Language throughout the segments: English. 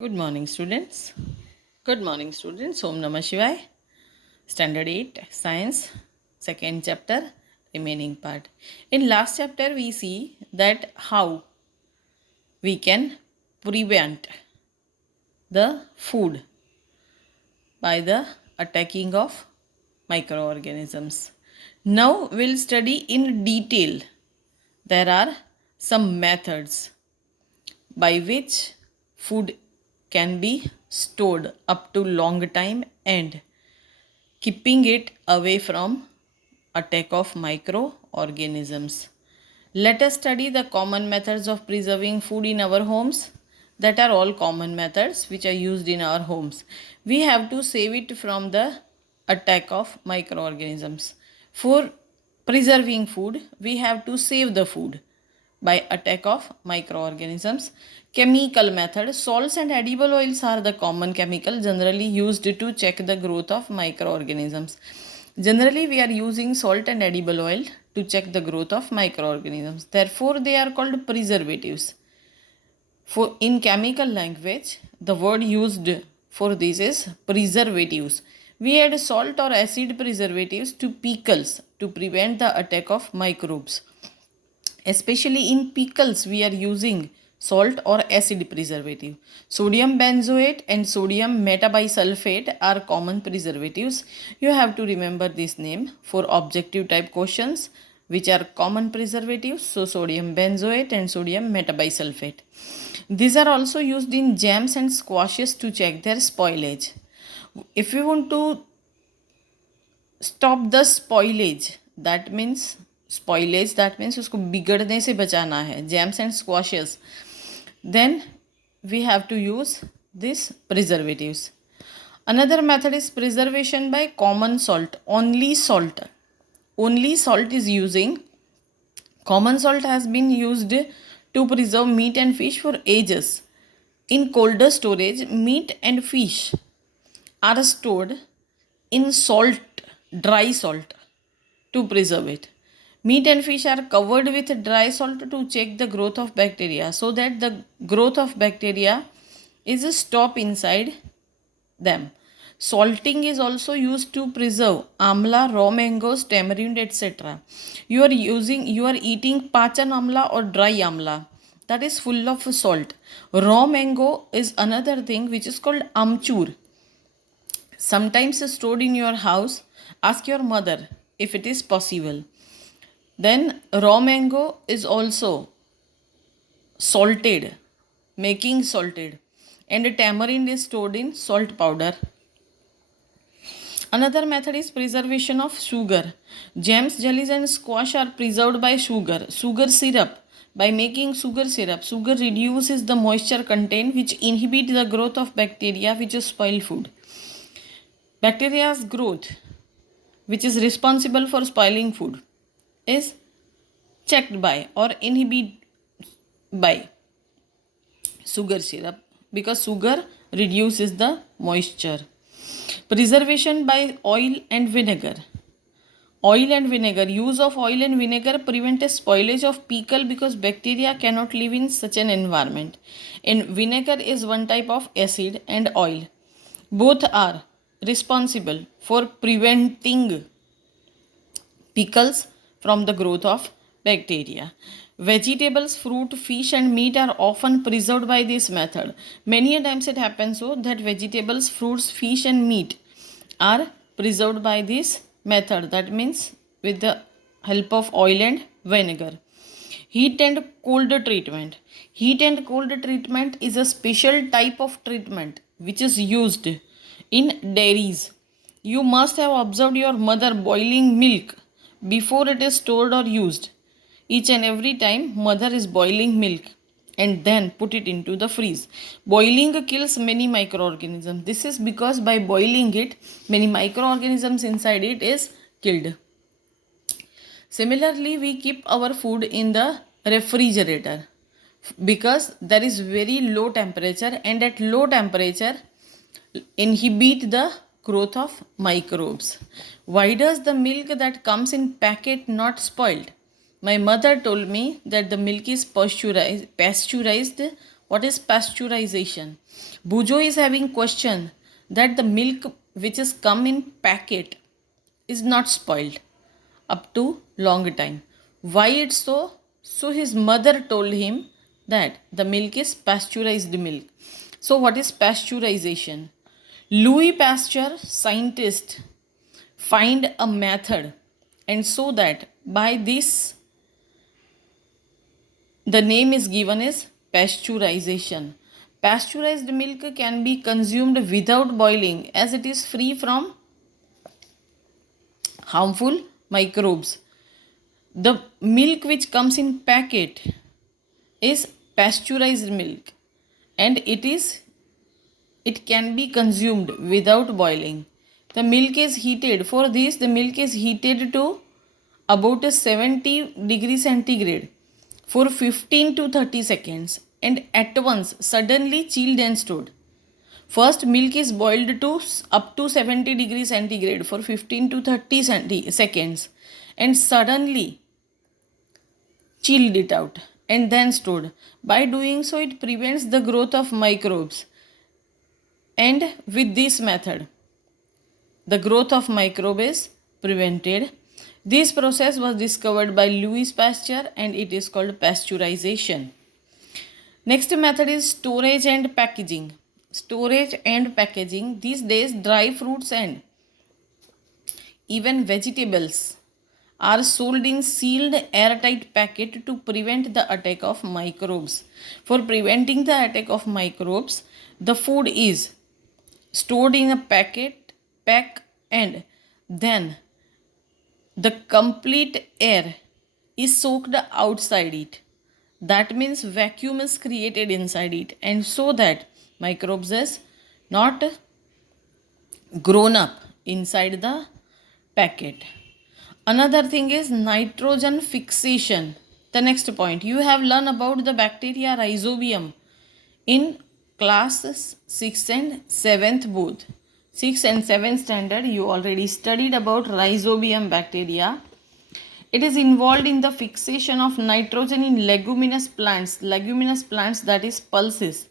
Good morning, students. Good morning, students. Om Namah Shivaya. Standard 8, Science, second chapter, remaining part. In last chapter, we see that how we can prevent the food by the attacking of microorganisms. Now, we'll study in detail. There are some methods by which food can be stored up to long time and keeping it away from attack of microorganisms. Let us study the common methods of preserving food in our homes. That are all common methods which are used in our homes. We have to save it from the attack of microorganisms. For preserving food, we have to save the food by attack of microorganisms. Chemical method. Salts and edible oils are the common chemical generally used to check the growth of microorganisms. Generally, we are using salt and edible oil to check the growth of microorganisms. Therefore, they are called preservatives. For in chemical language, the word used for this is preservatives. We add salt or acid preservatives to pickles to prevent the attack of microbes. Especially in pickles, we are using salt or acid preservative. Sodium benzoate and sodium metabisulfate are common preservatives. You have to remember this name for objective type questions which are common preservatives. So sodium benzoate and sodium metabisulfate. These are also used in jams and squashes to check their spoilage. If you want to stop the spoilage, that means उसको बिगड़ने से बचाना है, jams and squashes, then we have to use these preservatives. Another method is preservation by common salt. Only salt is using. Common salt has been used to preserve meat and fish for ages. In colder storage, meat and fish are stored in salt, dry salt, to preserve it. Meat and fish are covered with dry salt to check the growth of bacteria so that the growth of bacteria is stopped inside them. Salting is also used to preserve amla, raw mangoes, tamarind, etc. You are eating pachan amla or dry amla that is full of salt. Raw mango is another thing which is called amchur. Sometimes stored in your house. Ask your mother if it is possible. Then raw mango is also salted, making salted, and tamarind is stored in salt powder. Another method is preservation of sugar. Jams, jellies and squash are preserved by sugar. Sugar syrup. By making sugar syrup, sugar reduces the moisture content which inhibit the growth of bacteria which spoil food. Bacteria's growth, which is responsible for spoiling food, is checked by or inhibited by sugar syrup because sugar reduces the moisture. Preservation by oil and vinegar. Oil and vinegar. Use of oil and vinegar prevent a spoilage of pickle because bacteria cannot live in such an environment. And vinegar is one type of acid and oil. Both are responsible for preventing pickles from the growth of bacteria. Vegetables, fruit, fish and meat are often preserved by this method. Many a times it happens so that vegetables, fruits, fish and meat are preserved by this method. That means with the help of oil and vinegar. Heat and cold treatment. Heat and cold treatment is a special type of treatment which is used in dairies. You must have observed your mother boiling milk before it is stored or used. Each and every time mother is boiling milk and then put it into the freeze. Boiling kills many microorganisms. This is because by boiling it, many microorganisms inside it is killed. Similarly, we keep our food in the refrigerator because there is very low temperature and at low temperature inhibit the growth of microbes. Why does the milk that comes in packet not spoiled? My mother told me that the milk is pasteurized What is pasteurization? Bujo is having question that the milk which is come in packet is not spoiled up to long time. Why it's so? So his mother told him that the milk is pasteurized milk. So what is pasteurization? Louis Pasteur, scientist, find a method, and so that by this the name is given as pasteurization. Pasteurized milk can be consumed without boiling as it is free from harmful microbes. The milk which comes in packet is pasteurized milk, and it can be consumed without boiling. The milk is heated. For this, the milk is heated to about 70 degrees centigrade for 15 to 30 seconds and at once suddenly chilled and stored. First, milk is boiled to up to 70 degrees centigrade for 15 to 30 seconds and suddenly chilled it out and then stored. By doing so, it prevents the growth of microbes. And with this method, the growth of microbe is prevented. This process was discovered by Louis Pasteur and it is called pasteurization. Next method is storage and packaging. Storage and packaging. These days, dry fruits and even vegetables are sold in sealed airtight packet to prevent the attack of microbes. For preventing the attack of microbes, the food is stored in a pack, and then the complete air is soaked outside it. That means vacuum is created inside it, and so that microbes is not grown up inside the packet. Another thing is nitrogen fixation. The next point, you have learned about the bacteria Rhizobium in classes 6th and 7th both. 6th and 7th standard, you already studied about Rhizobium bacteria. It is involved in the fixation of nitrogen in leguminous plants that is pulses.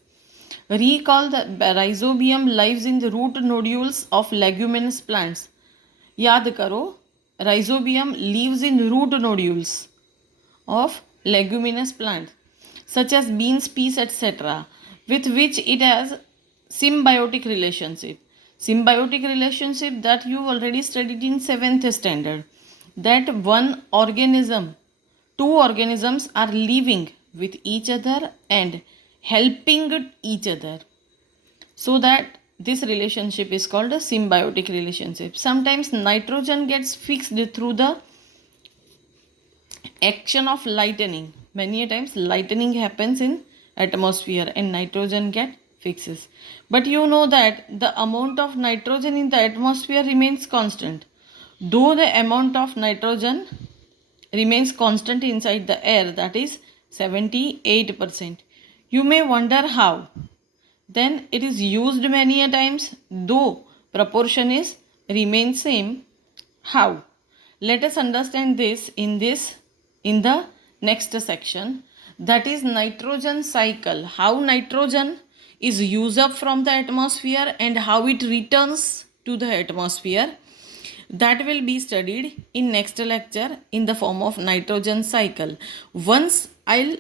Recall the Rhizobium lives in the root nodules of leguminous plants. याद करो, Rhizobium lives in root nodules of leguminous plants such as beans, peas, etc., with which it has symbiotic relationship. Symbiotic relationship that you already studied in 7th standard. That two organisms are living with each other and helping each other. So that this relationship is called a symbiotic relationship. Sometimes nitrogen gets fixed through the action of lightning. Many a times lightning happens in atmosphere and nitrogen get fixes. But you know that the amount of nitrogen in the atmosphere remains constant. Though the amount of nitrogen remains constant inside the air, that is 78%. You may wonder how. Then it is used many a times, though proportion is remains same. How? Let us understand this in the next section, that is nitrogen cycle. How nitrogen is used up from the atmosphere and how it returns to the atmosphere. That will be studied in next lecture in the form of nitrogen cycle. Once I'll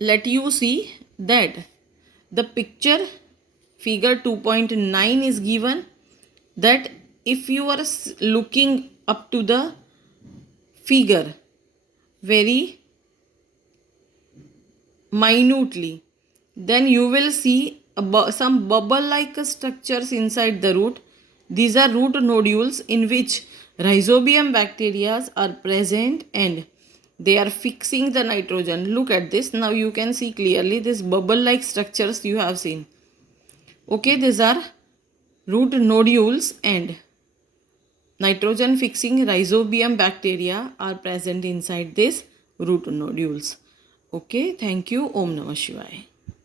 let you see that the picture figure 2.9 is given, that if you are looking up to the figure very minutely, then you will see some bubble like structures inside the root. These are root nodules in which Rhizobium bacteria are present and they are fixing the nitrogen. Look at this. Now you can see clearly this bubble like structures you have seen. Okay, these are root nodules and nitrogen fixing Rhizobium bacteria are present inside these root nodules. Okay, thank you. Om Namah Shivaya.